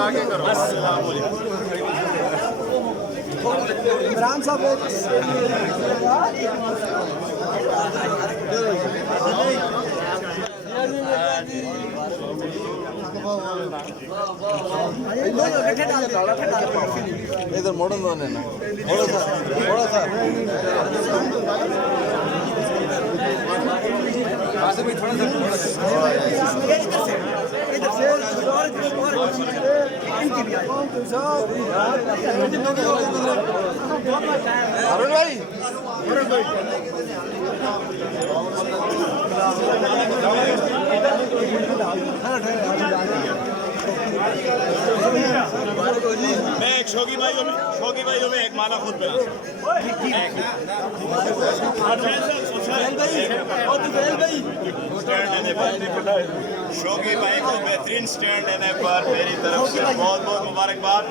आगे करो। इमरान साहब इधर मॉडर्न वाले ना थोड़ा सा भी थोड़ा सा अरुण भाई मैं एक शौकी भाइयों में एक माला खुद बना शौकी भाई को बेहतरीन स्टैंड देने पर मेरी तरफ से बहुत बहुत मुबारकबाद।